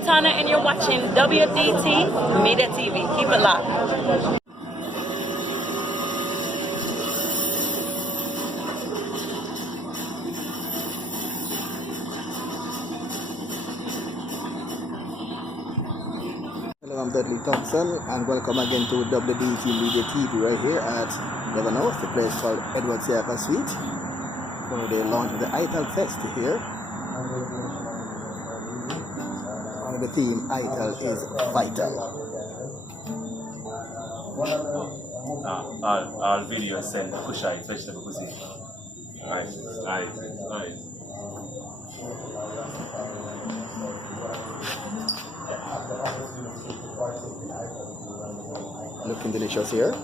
Britannia and you're watching WDT Media TV. Keep it locked. Hello, I'm Dudley Thompson and welcome again to WDT Media TV right here at Devon, the place called Edward Siaka Suite, where they launched the Ital Fest here. And the theme Ital is vital. All videos send Kushai vegetable cuisine. Alright. Looking delicious here.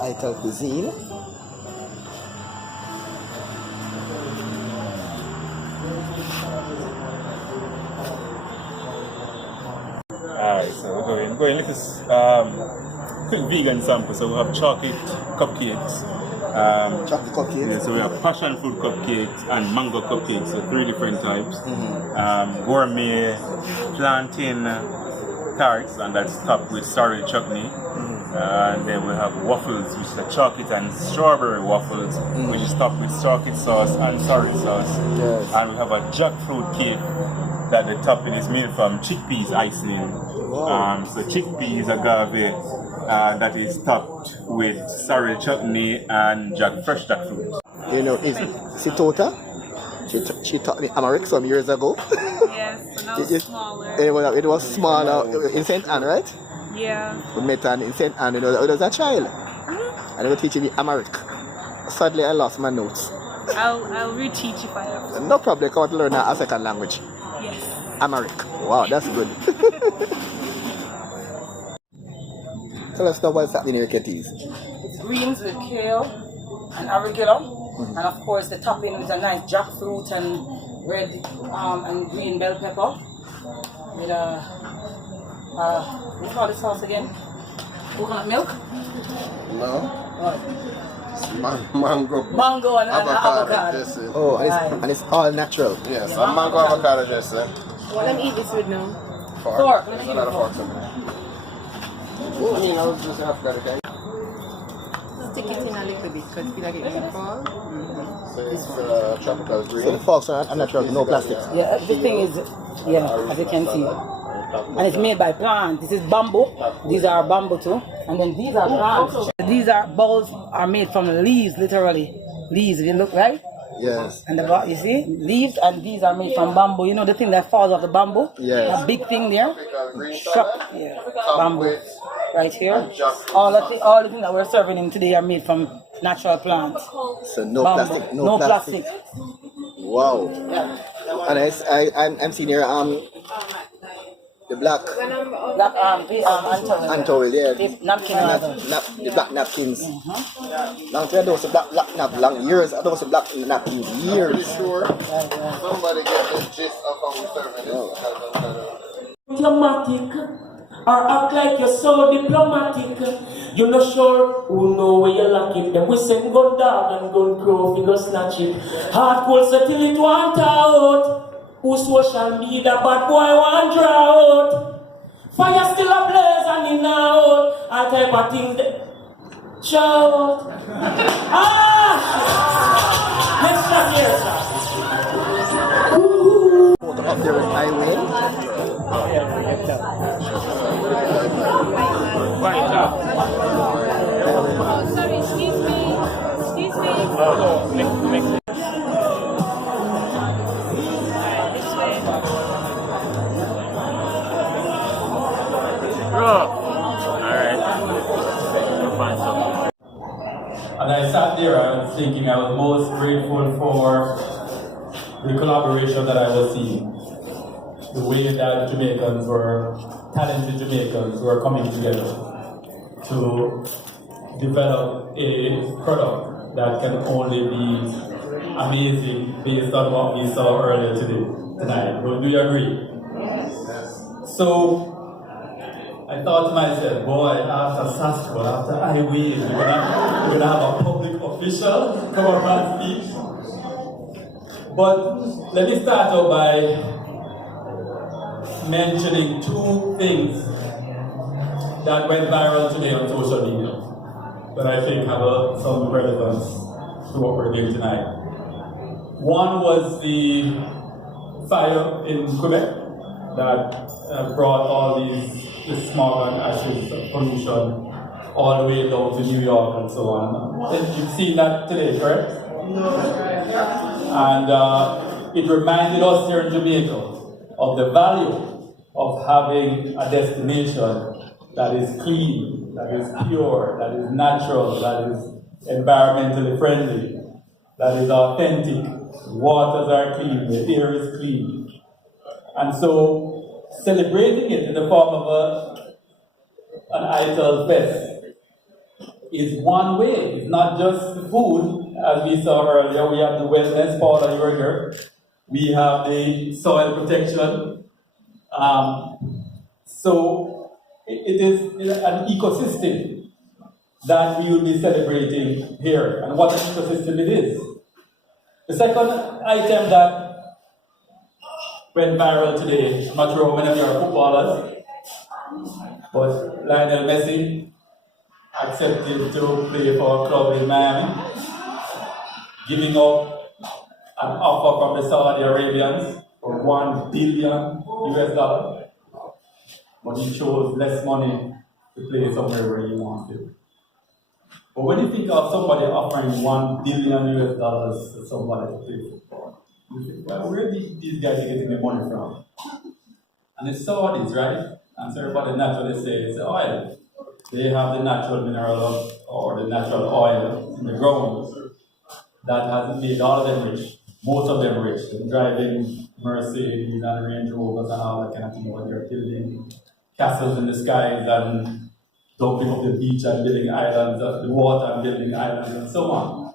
Ital cuisine. Alright, so we're going with this quick vegan sample. So we have chocolate cupcakes. Chocolate cupcakes. Yeah, so we have passion fruit cupcakes and mango cupcakes, so 3 different types. Gourmet plantain tarts, and that's topped with sorry chutney. And then we have waffles, which is a chocolate and strawberry waffles, which is topped with chocolate sauce and sorry sauce. Yes. And we have a jackfruit cake that the topping is made from chickpeas icing. Wow. So chickpeas agave that is topped with sorry chutney and fresh jackfruit. You know, it's Sitota. She taught me Amharic some years ago. Yes, and that was smaller. It was smaller in St. Anne, right? Yeah. We met her in St. Anne, when I was a child. And they were teaching me Amharic. Sadly, I lost my notes. I'll reteach if I have to. No problem, I want to learn a second language. Yes. Amharic. Wow, that's good. Tell us now what's happening here, Ketties. It's greens with kale and arugula. And of course the topping is a nice jackfruit and red and green bell pepper. With what's called the sauce again? Coconut milk? No. What? Mango. Mango and avocado. Dressing. Oh, and it's all natural. Yes, a mango avocado dressing. Well, let me eat this with now. Fork. There's a lot of forks in there. I mean, I was just avocado cake. Stick it in a little bit because I feel like it will fall. So it's tropical So green. the forks are natural, no plastic. Yeah, the thing is, as you can see. And it's made by plants. This is bamboo. These are bamboo too. And then these are plants. These are bowls are made from leaves, literally. Leaves, if you look right. Yes. And you see, leaves, and these are made from bamboo. You know the thing that falls off the bamboo? Yes. A big thing there. Green Yeah. Bamboo. Right here. All the things that we're serving in today are made from natural plants. So no Bamboo. plastic. No plastic. Wow. And I'm seeing here the black antowel there. Napkin rather. The black napkins. Long time those black years. Those black napkins years. Sure. Somebody get the gist of how we serving this. Diplomatic, or act like you're so diplomatic. You're not sure who know where you're lacking. Then we send gun dog and gun crow, we go snatch it. Hardcore so till it want out. Who social media bad boy want drought. Fire still a blaze and in out. All type of things that shout. Next shot here, sir. Photo up there with Irene. Oh, sorry, excuse me. Excuse me. And I sat there and I was thinking I was most grateful for the collaboration that I was seeing. The way that Jamaicans were, talented Jamaicans were coming together to develop a product that can only be amazing based on what we saw earlier tonight. Do you agree? Yes. So I thought to myself, boy, after Sasquatch, after Highways, we're gonna have a public official official come up and speak. But let me start out by mentioning two things that went viral today on social media that I think have some relevance to what we're doing tonight. One was the fire in Quebec that brought all this smog and ashes of pollution all the way down to New York and so on. You've seen that today, correct? No. And it reminded us here in Jamaica of the value of having a destination that is clean, that is pure, that is natural, that is environmentally friendly, that is authentic. Waters are clean, the air is clean. And so celebrating it in the form of an Ital fest is one way. It's not just the food, as we saw earlier. We have the wellness, Paula, you were here. We have the soil protection. So it is an ecosystem that we will be celebrating here, and what an ecosystem it is. The second item that went viral today, I'm not sure how many of you are footballers, but Lionel Messi accepted to play for a club in Miami, giving up an offer from the Saudi Arabians for $1 billion US. But he chose less money to play somewhere where he wanted. But when you think of somebody offering $1 billion US to somebody to play football, you think, well, where are these guys getting the money from? And it's Saudis, right? And so everybody naturally says it's oil. They have the natural mineral or the natural oil in the ground that has made all of them rich, most of them rich. They're driving Mercedes and Range Rovers and all that kind of thing, when they're building castles in the skies and dumping up the beach and building islands, the water and building islands and so on.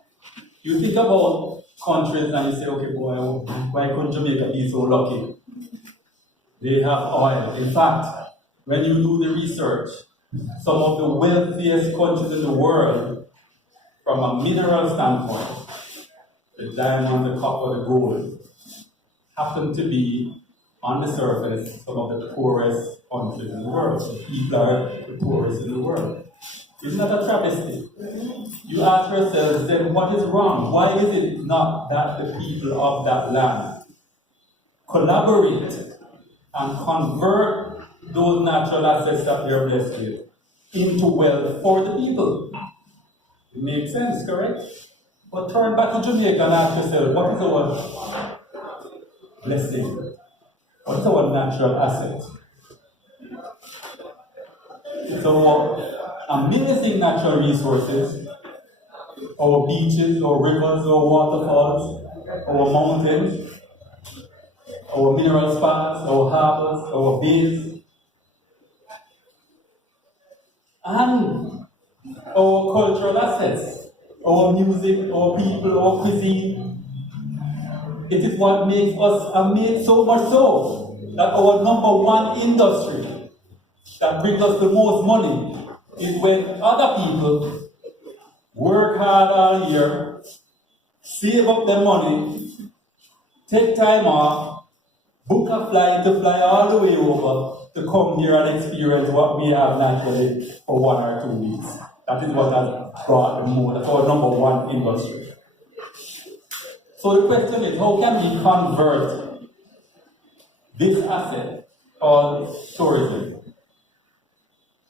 You think about countries and you say, okay, boy, why couldn't Jamaica be so lucky? They have oil. In fact, when you do the research, some of the wealthiest countries in the world, from a mineral standpoint, the diamond, the copper, the gold, happen to be, on the surface, some of the poorest countries in the world. So people are the poorest in the world. Isn't that a travesty? You ask yourselves, then what is wrong? Why is it not that the people of that land collaborate and convert those natural assets that they are blessed with into wealth for the people? It makes sense, correct? But turn back to Jamaica and ask yourself, what is our blessing? What is our natural asset? It's our amazing natural resources, our beaches, our rivers, our waterfalls, our mountains, our mineral spas, our harbors, our bays, and our cultural assets, our music, our people, our cuisine. It is what makes us amazed, so much so that our number one industry that brings us the most money is when other people work hard all year, save up their money, take time off, book a flight to fly all the way over to come here and experience what we have naturally for 1 or 2 weeks. That is what has brought the most, that's our number one industry. So the question is, how can we convert this asset called tourism?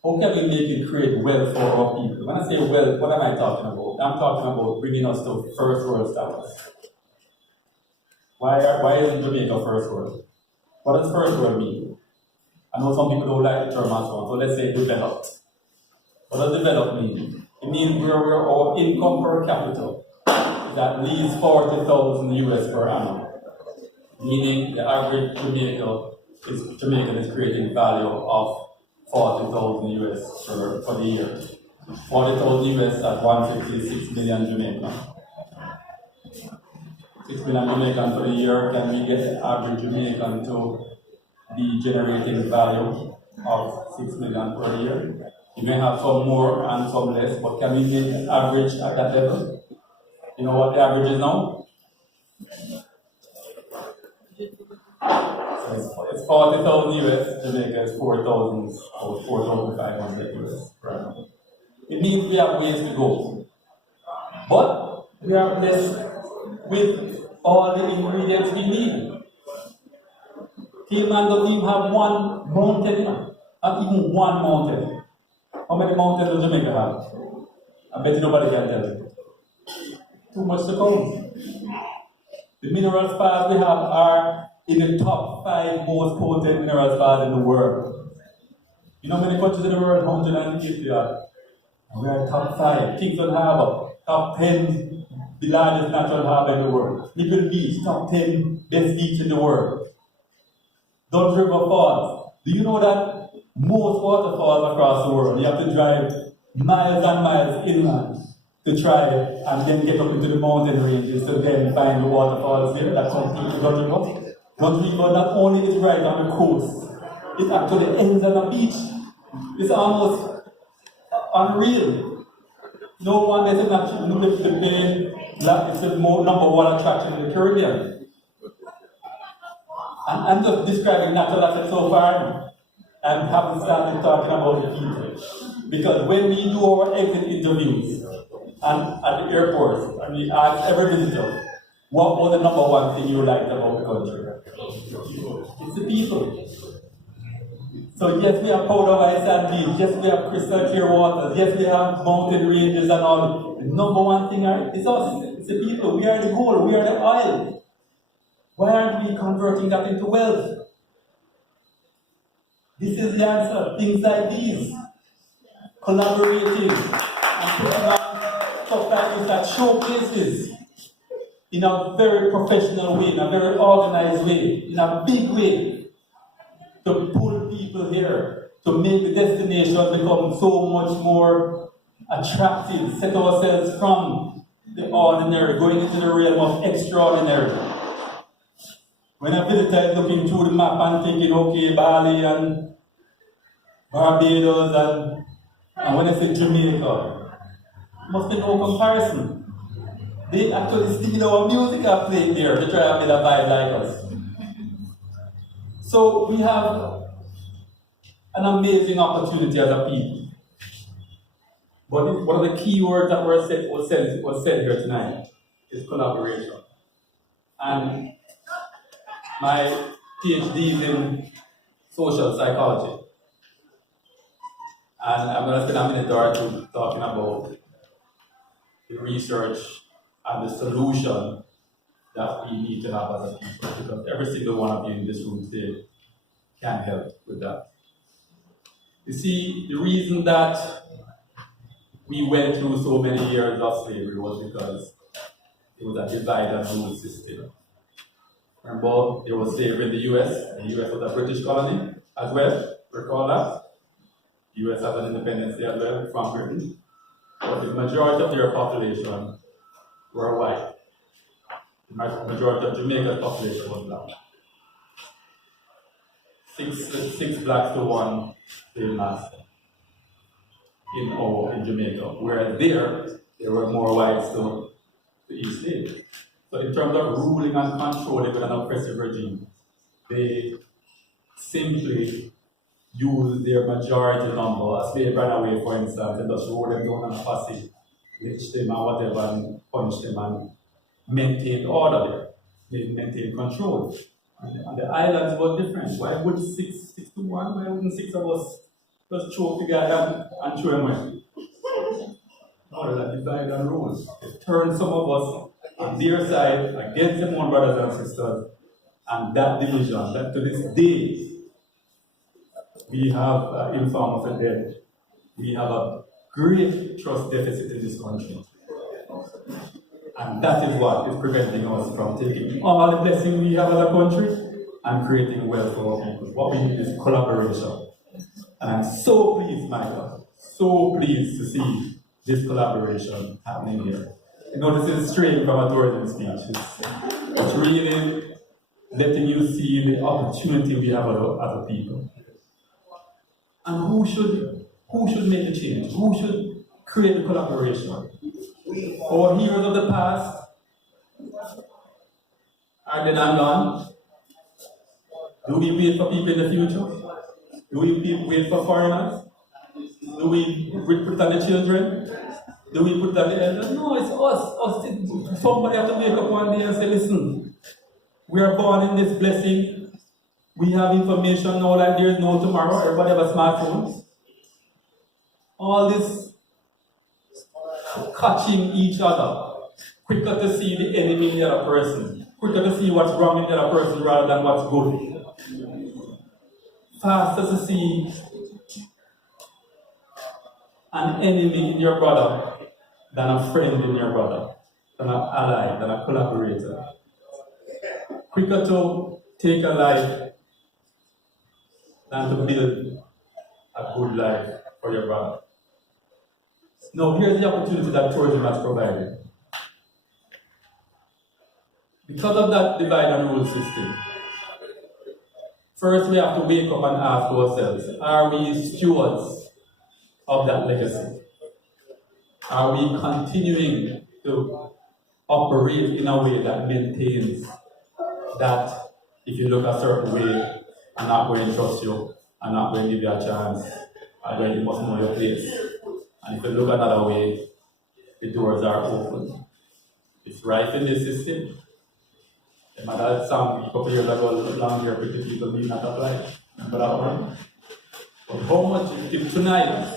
How can we make it create wealth for our people? When I say wealth, what am I talking about? I'm talking about bringing us to first world status. Why isn't Jamaica first world? What does first world mean? I know some people don't like the term and so on, so let's say developed. What does developed mean? It means where our income per capita is at least 40,000 US per annum. Meaning the average Jamaican is creating value of 40,000 US for the year. 40,000 US at 156 million Jamaican. 6 million Jamaican for the year. Can we get the average Jamaican to be generating value of 6 million per year? You may have some more and some less, but can we get the average at that level? You know what the average is now? So it's 40,000 US, Jamaica is 4,000 or 4,500 US per annum. It means we have ways to go. But we are blessed with all the ingredients we need. Tillman doesn't even have one mountain, not even one mountain. How many mountains does Jamaica have? I bet you nobody can tell you. Too much to count. The mineral spas we have are in the top 5 most potent mineral spas in the world. You know how many countries in the world? 150 are. And we are top 5. Kingston Harbour, top 10, the largest natural harbour in the world. Nipple Beach, top 10 best beach in the world. Dutch River Falls. Do you know that most waterfalls across the world, you have to drive miles and miles inland to try and then get up into the mountain ranges to then find the waterfalls there that compete with Dutch River? Dutch River not only is right on the coast, it actually ends on a beach. It's almost unreal. No one is actually the main, it's the number 1 attraction in the Caribbean. And I'm just describing natural assets so far, and haven't started talking about the people. Because when we do our exit interviews and at the airports, and we ask every visitor, what was the number 1 thing you liked about the country? It's the people. So yes, we have powder ice and beach, yes, we have crystal clear waters, yes, we have mountain ranges and all. The number 1 thing is us, it's the people. We are the gold, we are the oil. Why aren't we converting that into wealth? This is the answer. Things like these. Collaborating and putting on stuff like this that showcases in a very professional way, in a very organized way, in a big way, to pull people here, to make the destination become so much more attractive, set ourselves from the ordinary, going into the realm of extraordinary. When a visitor is looking through the map and thinking, okay, Bali and Barbados and when I say Jamaica, must be no comparison. They actually see our music are playing there to try and build a vibe like us. So we have an amazing opportunity as a people. But one of the key words that was said here tonight is collaboration. And my PhD is in social psychology. And I'm going to spend a minute or two talking about the research and the solution that we need to have as a people, because every single one of you in this room today can help with that. You see, the reason that we went through so many years of slavery was because it was a divide and rule system. Remember, there was slavery in the US. The US was a British colony as well. Recall that? The US had an independence as well from Britain. But the majority of their population were white. The majority of Jamaica's population was black. Six blacks to 1 slave master in Jamaica. Whereas there were more whites to each slave. So in terms of ruling and controlling with an oppressive regime, they simply use their majority number. As they ran away, for instance, they just roll them down on a posse, lynch them and whatever, and punish them and maintain order there. They maintain control. And the islands were different. Why would 6 to 1? Why wouldn't 6 of us just choke the guy and throw him away? No, that divide and rule. It turned some of us on their side against their own brothers and sisters, and that division, that to this day, we have informed of the dead. We have a great trust deficit in this country. And that is what is preventing us from taking all the blessings we have as a country and creating wealth for our people. What we need is collaboration. And I'm so pleased, Michael, so pleased to see this collaboration happening here. You know, this is straight from a tourism speech. It's really letting you see the opportunity we have as a people. And who should make the change? Who should create the collaboration? Our heroes of the past are dead and gone. Do we wait for people in the future? Do we wait for foreigners? Do we put on the children? Do we put on the elders? No, it's us. Somebody have to wake up one day and say, listen, we are born in this blessing. We have information now like there is no tomorrow. Everybody have a smartphone. All this catching each other, quicker to see the enemy in the other person, quicker to see what's wrong in the other person rather than what's good. Faster to see an enemy in your brother than a friend in your brother, than an ally, than a collaborator. Quicker to take a life than to build a good life for your brother. Now, here's the opportunity that tourism has provided. Because of that divide and rule system, first we have to wake up and ask ourselves, are we stewards of that legacy? Are we continuing to operate in a way that maintains that if you look a certain way, I'm not going to trust you, I'm not going to give you a chance, I'm going to must know your place. And if you look another way, the doors are open. It's right in the system. The mother song a couple of years ago, long hair pretty people need not apply. Remember that one? But how much if tonight,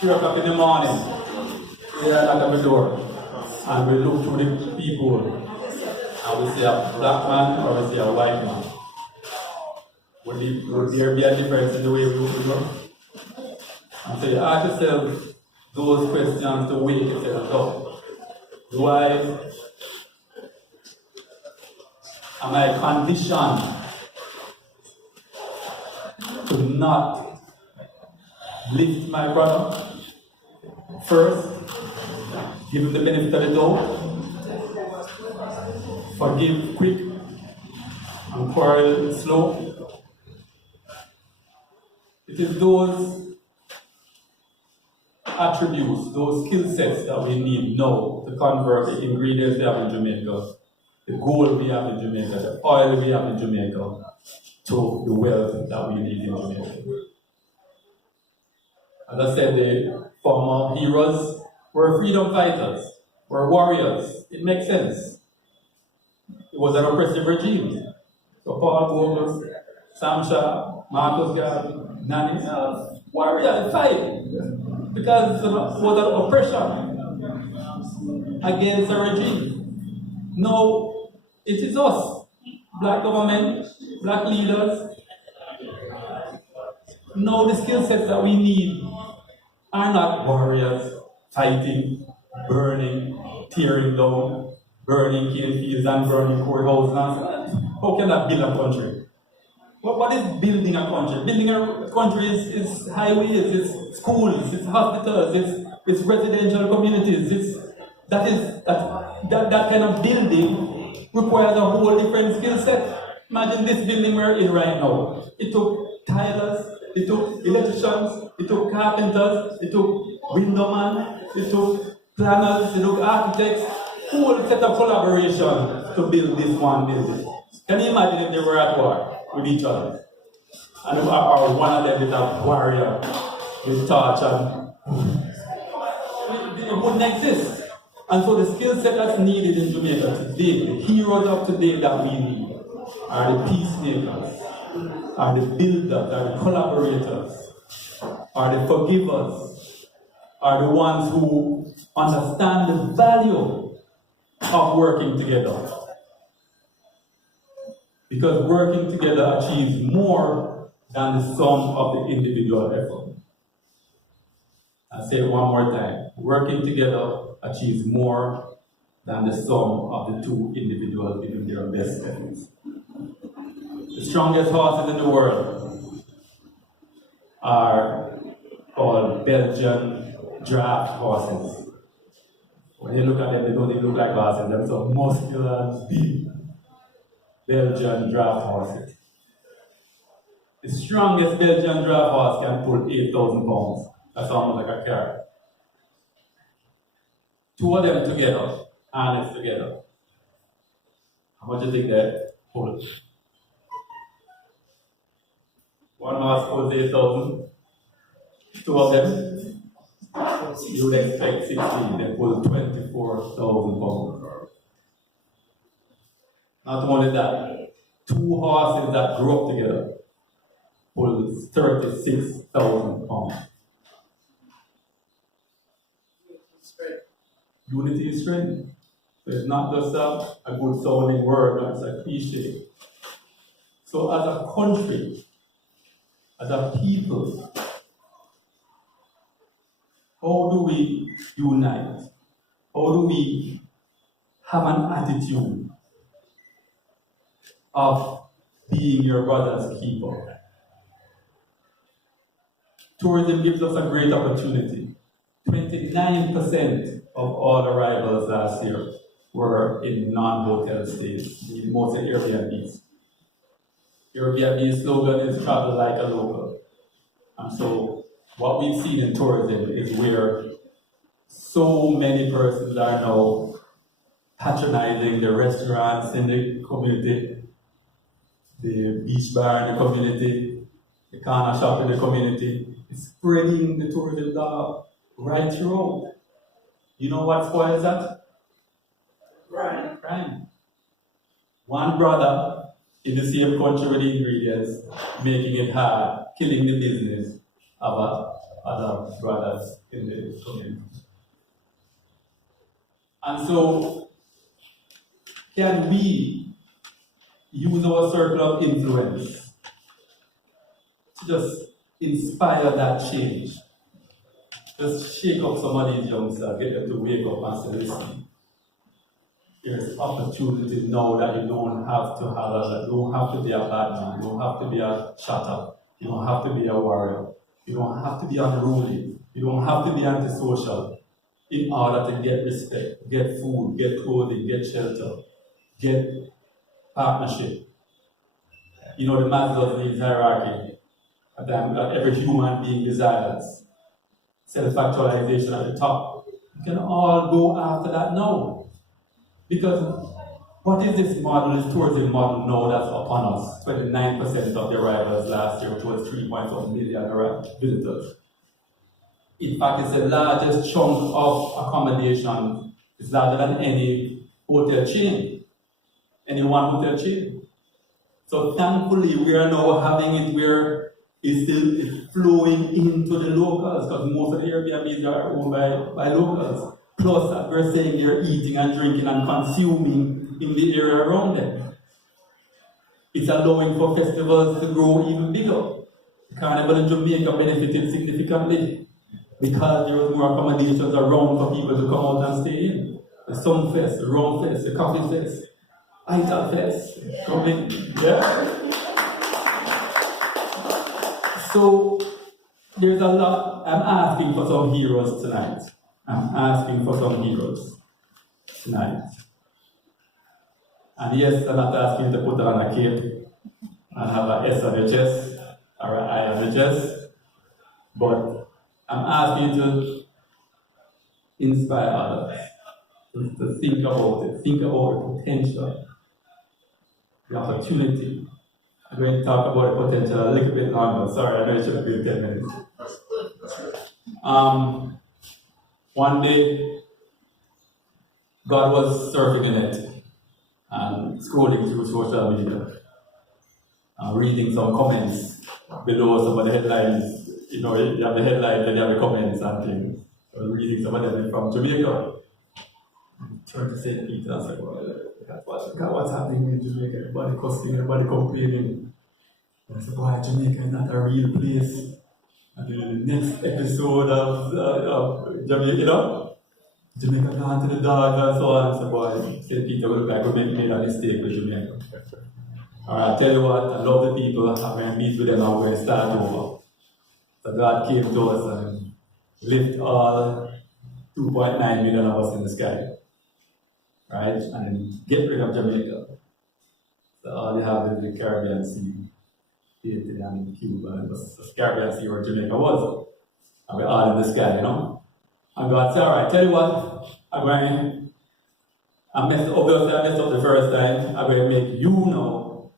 3 o'clock in the morning, we are at the door and we look through the people and we see a black man or we see a white man? Would there be a difference in the way we look at the door? And so you ask yourself those questions to wake yourself up. Am I conditioned to not lift my brother? First, give him the benefit of the doubt. Forgive quick and quarrel slow. It is those attributes, those skill sets that we need now to convert the ingredients we have in Jamaica, the gold we have in Jamaica, the oil we have in Jamaica, to the wealth that we need in Jamaica. As I said, the former heroes were freedom fighters, were warriors. It makes sense. It was an oppressive regime. So Paul Bowles, Sam Shah, Marcus Garvey, Nani, warriors fight. Because it was an oppression against a regime. Now, it is us, black government, black leaders. Now the skill sets that we need are not warriors fighting, burning, tearing down, burning cane fields and burning courthouses. How can that build a country? What is building a country? Building a country is highways, it's schools, it's hospitals, it's residential communities. That kind of building requires a whole different skill set. Imagine this building we're in right now. It took tilers, it took electricians, it took carpenters, it took windowmen, it took planners, it took architects, whole set of collaboration to build this one building. Can you imagine if they were at war with each other? And or one of them is a warrior with torch and it wouldn't exist. And so the skill set that's needed in Jamaica today, the heroes of today that we need, are the peacemakers, are the builders, are the collaborators, are the forgivers, are the ones who understand the value of working together. Because working together achieves more than the sum of the individual effort. I'll say it one more time. Working together achieves more than the sum of the two individuals giving their best efforts. The strongest horses in the world are called Belgian draft horses. When you look at them, they don't even look like horses. They're so muscular and big. Belgian draft horses. The strongest Belgian draft horse can pull 8,000 pounds. That's almost like a car. Two of them together, harnessed together. How much do you think they pull? One horse pulls 8,000. Two of them, you would expect 16, they pull 24,000 pounds. Not only that, two horses that grew up together pull 36,000 pounds. Unity is strength. So it's not just a good sounding word, but it's a cliche. So as a country, as a people, how do we unite? How do we have an attitude of being your brother's keeper? Tourism gives us a great opportunity. 29% of all arrivals last year were in non-hotel stays, mostly Airbnbs. Airbnb's slogan is travel like a local. And so what we've seen in tourism is where so many persons are now patronizing the restaurants in the community, the beach bar in the community, the corner shop in the community. It's spreading the tourism dog right throughout. You know what spoils that? Crime. One brother in the same country with the ingredients, making it hard, killing the business of other brothers in the community. And so, can we use our circle of influence to just inspire that change? Just shake up some of these youngsters, get them to wake up and say, listen, there's opportunity now that you don't have to have you don't have to be a bad man, you don't have to be a shutter, you don't have to be a warrior, you don't have to be unruly, you don't have to be antisocial in order to get respect, get food, get clothing, get shelter, get partnership. You know the Maslow's needs hierarchy that every human being desires. Self-actualization at the top. You can all go after that now. Because what is this model, this tourism model now that's upon us? 29% of the arrivals last year, which was 3.1 million visitors. In fact, it's the largest chunk of accommodation. It's larger than any hotel chain, any one hotel chain. So thankfully, we are now having it where it's still flowing into the locals, because most of the Airbnbs are owned by locals. Plus, that we're saying they're eating and drinking and consuming in the area around them. It's allowing for festivals to grow even bigger. The Carnival in Jamaica benefited significantly because there was more accommodations around for people to come out and stay in. The Sumfest, the Rum Fest, the Coffee Fest, Ital Fest, coming, yeah? So, there's a lot. I'm asking for some heroes tonight. I'm asking for some heroes tonight. And yes, I'm not asking you to put on a cape and have an S on your chest or an I on your chest, but I'm asking you to inspire others, to think about it, think about the potential, the opportunity. I'm going to talk about the potential a little bit longer. Sorry, I know it should be 10 minutes. One day, God was surfing in it and scrolling through social media and reading some comments below some of the headlines. You know, you have the headlines and you have the comments and things. I was reading some of them from Jamaica. I turned to St. Peter and said, God, what's happening in Jamaica? Everybody cussing, everybody complaining. And I said, boy, Jamaica is not a real place. And then the next episode of Jamaica, you know, Jamaica gone to the dog and so on. So boy, St. Peter will back and made a mistake with Jamaica. Alright, I tell you what, I love the people. I'm going to meet with them and we're going to start over. So God came to us and lift all 2.9 million of us in the sky. Right? And get rid of Jamaica. So all you have is the Caribbean Sea. Haiti and Cuba, and the Caribbean Sea where Jamaica was. And we're all in the sky, you know? And God said, alright, tell you what, Obviously I messed up the first time. I'm going to make you know.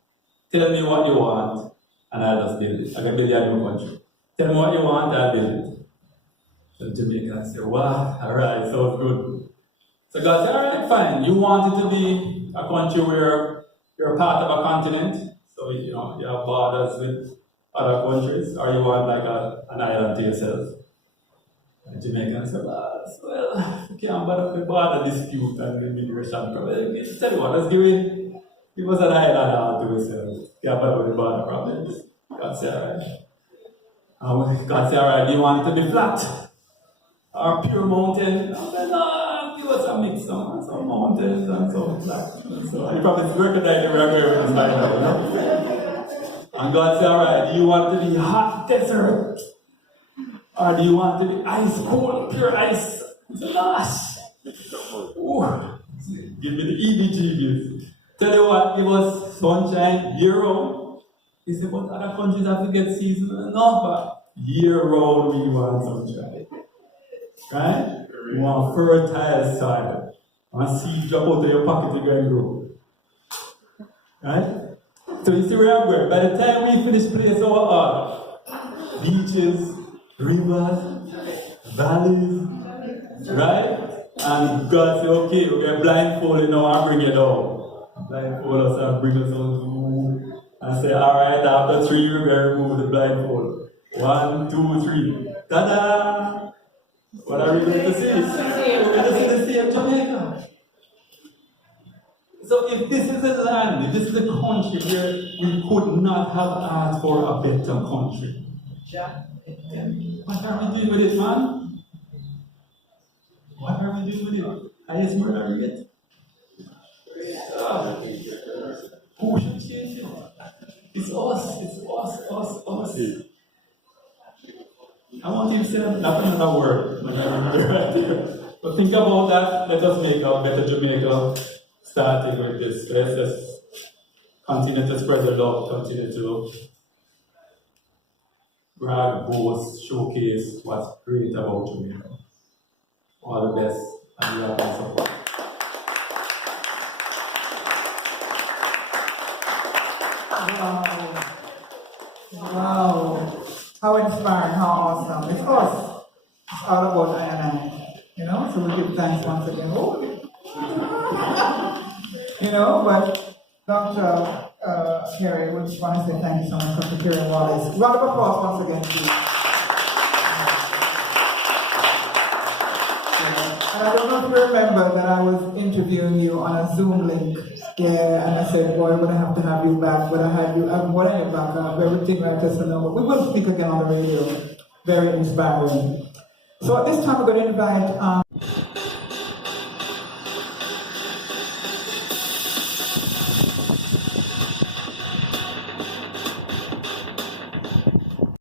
Tell me what you want, and I'll just build it. I'm going to build a new country. Tell me what you want, I'll build it. So Jamaicans say, wow, alright, sounds good. So God said, alright, fine. You want it to be a country where you're part of a continent, so you have borders with other countries, or you want like an island to yourself. And Jamaicans said, well, you can't bother with border dispute and the immigration problem. Just tell you what, let's give us an island all to yourself. You can't bother with the border problems. God said, alright. God said, alright, do you want it to be flat? Or pure mountain? I said, no, give us a mix, some mountains and some flat. So you probably recognize the record with this line now. And God said, alright, do you want it to be hot desert? Or do you want it to be ice cold, pure ice? I said, gosh. Give me the EBGBs. Tell you what, give us sunshine year round. He said, but other countries have to get seasonal enough, but year round we want sunshine. Right? You want fertile soil. You want seeds drop out of your pocket to go and grow. Right? So you see where I'm going. By the time we finish place our art, beaches, rivers, valleys, right? And God say, okay, we're going to blindfold you now and bring you down. Blindfold us and bring us on to move. And say, alright, after 3, we're going to remove the blindfold. 1, 2, 3. Ta-da! What are we going to see? We're going to see the sea of Jamaica. So if this is a land, if this is a country where we could not have asked for a better country, what are we doing with it, man? What are we doing with it? Highest murder rate? Who should change it? It's us. I want you to say another word when I remember right here. But think about that. Let us make a better Jamaica, starting with this. Let's continue to spread the love, continue to brag, boast, showcase what's great about Jamaica. All the best, and you have my support. Wow. How inspiring, how awesome. It's us. It's all about I and I. You know, so we give thanks once again. Oh. You know, but Dr. Kerry, we just want to say thank you so much for Kerry Wallace. Round of applause once again, please. And I don't know if you remember that I was interviewing you on a Zoom link. Yeah, and I said, boy, I'm going to have you back. But I had you, what I have back up, everything right just to know. But we will speak again on the radio. Very inspiring. So at this time, we're going to invite